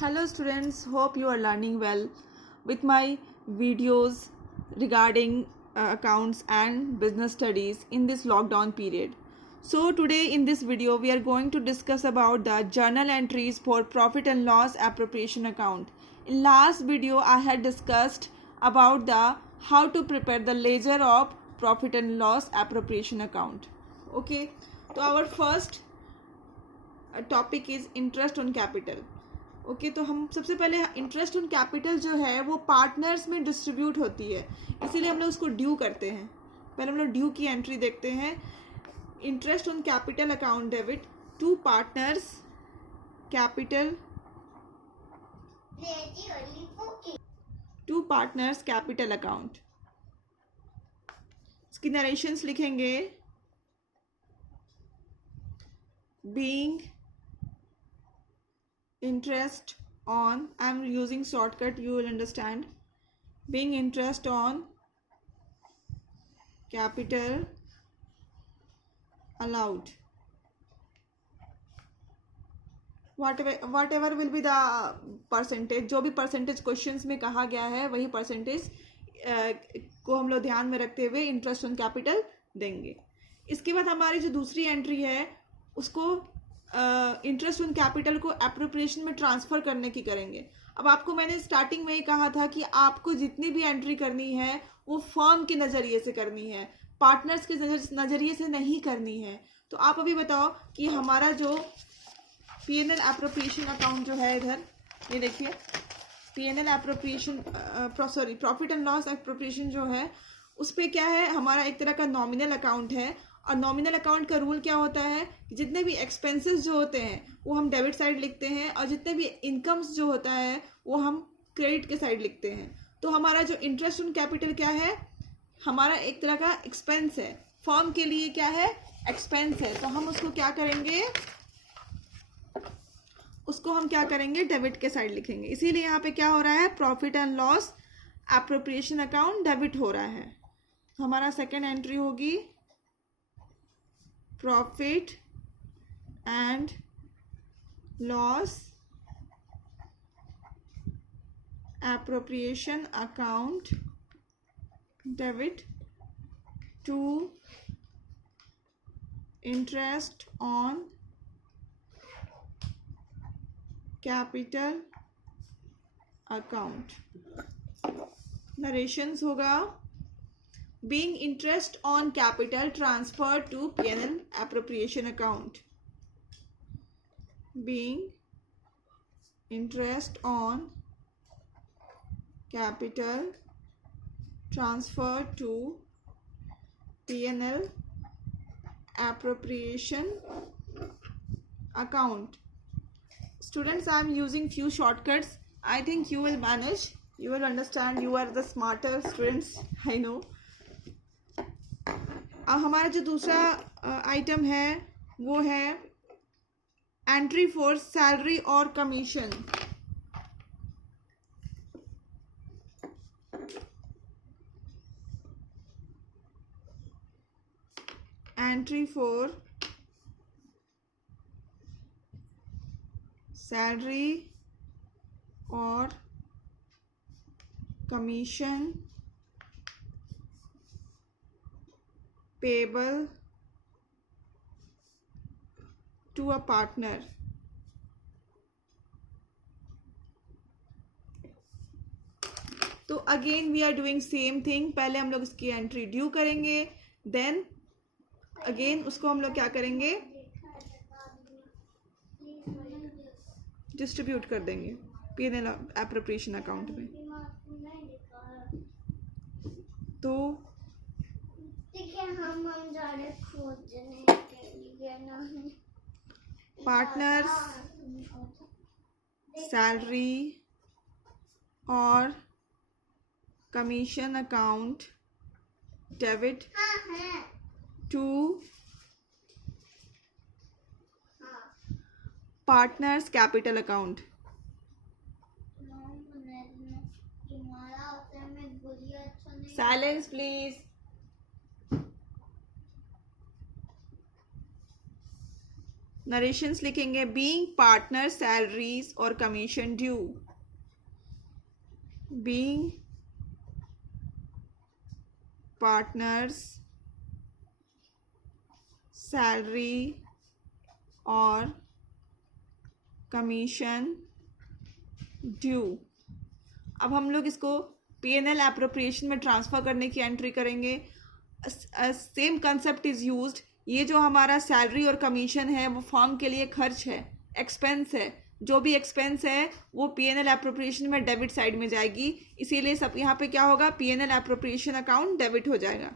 Hello students, hope you are learning well with my videos regarding accounts and business studies in this lockdown period. So today in this video we are going to discuss about the journal entries for profit and loss appropriation account. In last video I had discussed about the how to prepare the ledger of profit and loss appropriation account. Okay, so our first topic is interest on capital. Okay तो हम सबसे पहले interest on capital जो है वो partners में distribute होती है, इसीलिए हम लोग उसको ड्यू करते हैं. पहले हम लोग ड्यू की एंट्री देखते हैं. Interest on capital account debit to partners capital capital account. इसकी नरेशंस लिखेंगे. Being interest on, I'm using shortcut, you will understand, being interest on capital allowed, whatever will be the percentage, जो भी percentage questions में कहा गया है वही percentage को हम लोग ध्यान में रखते हुए इंटरेस्ट ऑन कैपिटल देंगे. इसके बाद हमारी जो दूसरी एंट्री है उसको इंटरेस्ट ऑन कैपिटल को एप्रोप्रिएशन में ट्रांसफ़र करने की करेंगे. अब आपको मैंने स्टार्टिंग में ही कहा था कि आपको जितनी भी एंट्री करनी है वो फर्म के नज़रिए से करनी है, पार्टनर्स के नज़रिए से नहीं करनी है. तो आप अभी बताओ कि हमारा जो पीएनएल एप्रोप्रिएशन अकाउंट जो है इधर ये देखिए, PNL appropriation profit and loss appropriation जो है उस पर क्या है, हमारा एक तरह का नॉमिनल अकाउंट है. और नॉमिनल अकाउंट का रूल क्या होता है, जितने भी एक्सपेंसेस जो होते हैं वो हम डेबिट साइड लिखते हैं और जितने भी इनकम्स जो होता है वो हम क्रेडिट के साइड लिखते हैं. तो हमारा जो इंटरेस्ट ऑन कैपिटल क्या है, हमारा एक तरह का एक्सपेंस है, फर्म के लिए क्या है, एक्सपेंस है. तो हम उसको क्या करेंगे, डेबिट के साइड लिखेंगे. इसीलिए यहाँ पे क्या हो रहा है, profit and loss appropriation account debit हो रहा है. हमारा सेकेंड एंट्री होगी profit and loss appropriation account debit to interest on capital account. Narrations होगा being interest on capital transferred to P&L appropriation account. Being interest on capital transferred to P&L appropriation account. Students, I am using few shortcuts. I think you will manage. You will understand. You are the smarter students, I know. अब हमारा जो दूसरा item है वो है entry for salary और commission. Entry for salary और commission payable to a partner. तो again we are doing same thing. पहले हम लोग इसकी एंट्री ड्यू करेंगे, देन अगेन उसको हम लोग क्या करेंगे, डिस्ट्रीब्यूट कर देंगे पीएनएल एप्रोप्रिएशन अकाउंट में. तो पार्टनर्स सैलरी और commission account debit to partners capital account. Silence please. Narrations लिखेंगे बीइंग पार्टनर सैलरीज और commission due, being partners salary और कमीशन ड्यू। अब हम लोग इसको P&L एप्रोप्रिएशन में ट्रांसफ़र करने की एंट्री करेंगे। Same concept is used. ये जो हमारा सैलरी और कमीशन है वो फर्म के लिए खर्च है, एक्सपेंस है। जो भी एक्सपेंस है वो P&L एप्रोप्रिएशन में डेबिट साइड में जाएगी, इसीलिए सब यहाँ पे क्या होगा, P&L एप्रोप्रिएशन अकाउंट डेबिट हो जाएगा।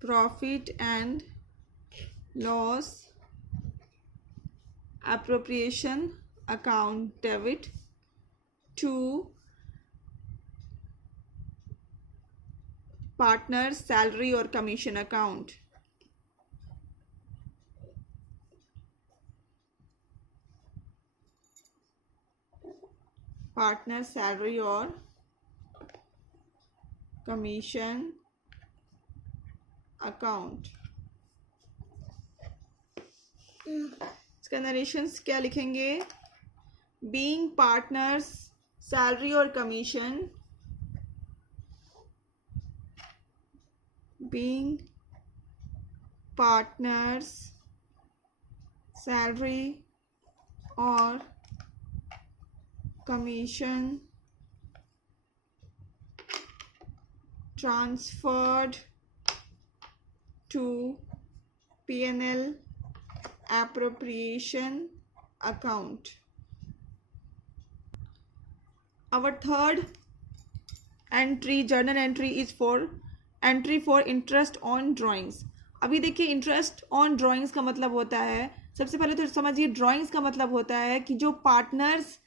Profit and loss appropriation account debit to partner salary और कमीशन अकाउंट। पार्टनर सैलरी और कमीशन अकाउंट। इसका नरेशंस क्या लिखेंगे, बीइंग पार्टनर्स सैलरी और कमीशन, बीइंग पार्टनर्स सैलरी और commission transferred to P&L appropriation account. Our third entry, journal entry, is for entry for interest on drawings. अभी देखिए interest on drawings का मतलब होता है, सबसे पहले तो समझिए ड्राइंग्स का मतलब होता है कि जो पार्टनर्स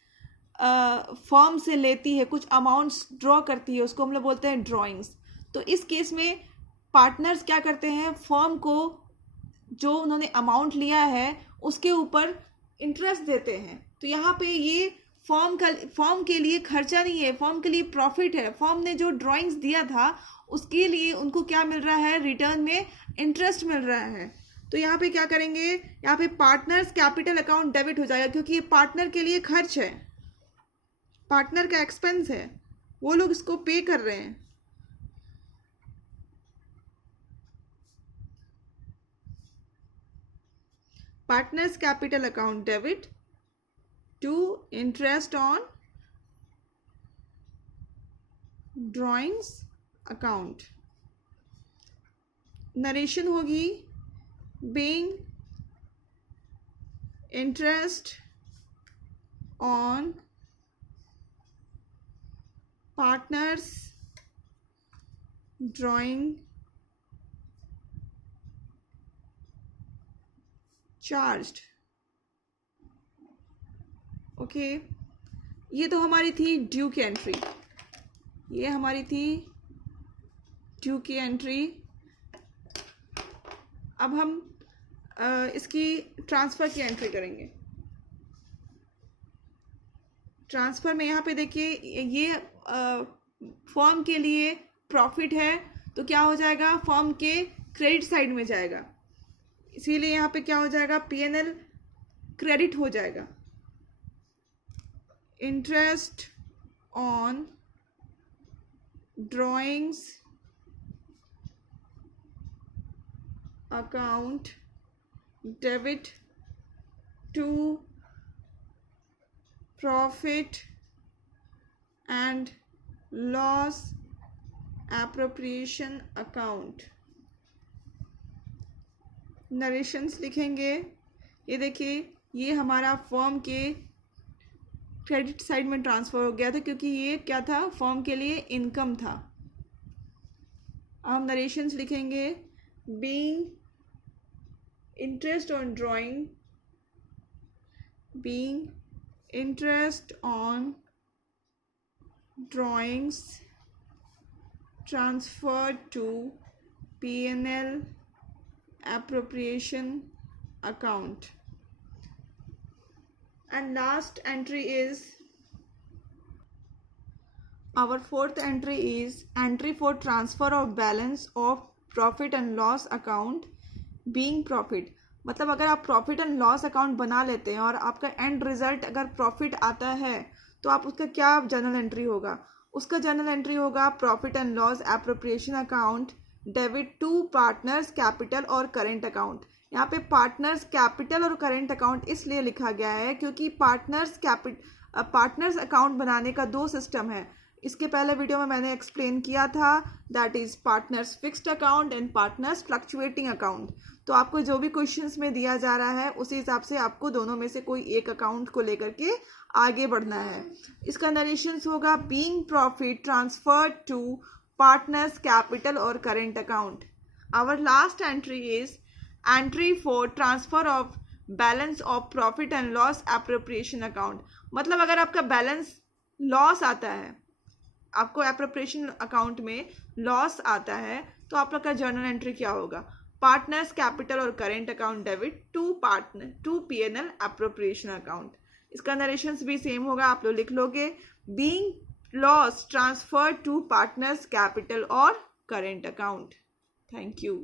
फर्म से लेती है, कुछ अमाउंट्स ड्रॉ करती है, उसको हम लोग बोलते हैं ड्राइंग्स। तो इस केस में पार्टनर्स क्या करते हैं, फर्म को जो उन्होंने अमाउंट लिया है उसके ऊपर इंटरेस्ट देते हैं। तो यहाँ पे ये फर्म के लिए खर्चा नहीं है, फर्म के लिए प्रॉफिट है। फर्म ने जो ड्राइंग्स दिया था उसके लिए उनको क्या मिल रहा है, रिटर्न में इंटरेस्ट मिल रहा है। तो यहाँ पे क्या करेंगे, यहाँ पे पार्टनर्स कैपिटल अकाउंट डेबिट हो जाएगा, क्योंकि ये पार्टनर के लिए खर्च है, पार्टनर का एक्सपेंस है, वो लोग इसको पे कर रहे हैं। Partners capital account debit to interest on drawings account. Narration होगी being interest on partners drawing charged. Okay, ये तो हमारी थी ड्यू की एंट्री, ये हमारी थी ड्यू की एंट्री। अब हम इसकी ट्रांसफ़र की एंट्री करेंगे। ट्रांसफ़र में यहाँ पे देखिए ये फर्म के लिए प्रॉफिट है, तो क्या हो जाएगा, फर्म के क्रेडिट साइड में जाएगा, इसीलिए यहाँ पे क्या हो जाएगा, P&L क्रेडिट हो जाएगा। Interest on drawings account debit to profit and loss appropriation account. Narrations लिखेंगे, ये देखिए ये हमारा फर्म के क्रेडिट साइड में ट्रांसफ़र हो गया था, क्योंकि ये क्या था, फर्म के लिए इनकम था। हम नरेशंस लिखेंगे being interest on drawing, being interest on drawings transferred to P&L appropriation account. And last entry is, our fourth entry is entry for transfer of balance of profit and loss account being profit, मतलब अगर आप profit and loss account बना लेते हैं और आपका and result अगर profit आता है तो आप उसका क्या जर्नल एंट्री होगा? उसका जर्नल एंट्री होगा profit and loss appropriation account debit to partners capital और करेंट अकाउंट। यहाँ पे पार्टनर्स कैपिटल और करेंट अकाउंट इसलिए लिखा गया है क्योंकि पार्टनर्स अकाउंट बनाने का दो सिस्टम है। इसके पहले वीडियो में मैंने एक्सप्लेन किया था, that is partners fixed account and partners fluctuating account. तो आपको जो भी क्वेश्चंस में दिया जा रहा है उसी हिसाब से आपको दोनों में से कोई एक अकाउंट को लेकर के आगे बढ़ना है। इसका नरेशंस होगा being profit transferred to partners capital और current account. Our last entry is entry for transfer of balance of profit and loss appropriation account. मतलब अगर आपका बैलेंस लॉस आता है, आपको एप्रोप्रिएशन अकाउंट में लॉस आता है, तो आपका जर्नल एंट्री क्या होगा? पार्टनर्स कैपिटल और current account debit to PNL appropriation account. इसका नरेशंस भी सेम होगा, आप लोग लिख लोगे being loss transfer to partners capital और करेंट अकाउंट। Thank you.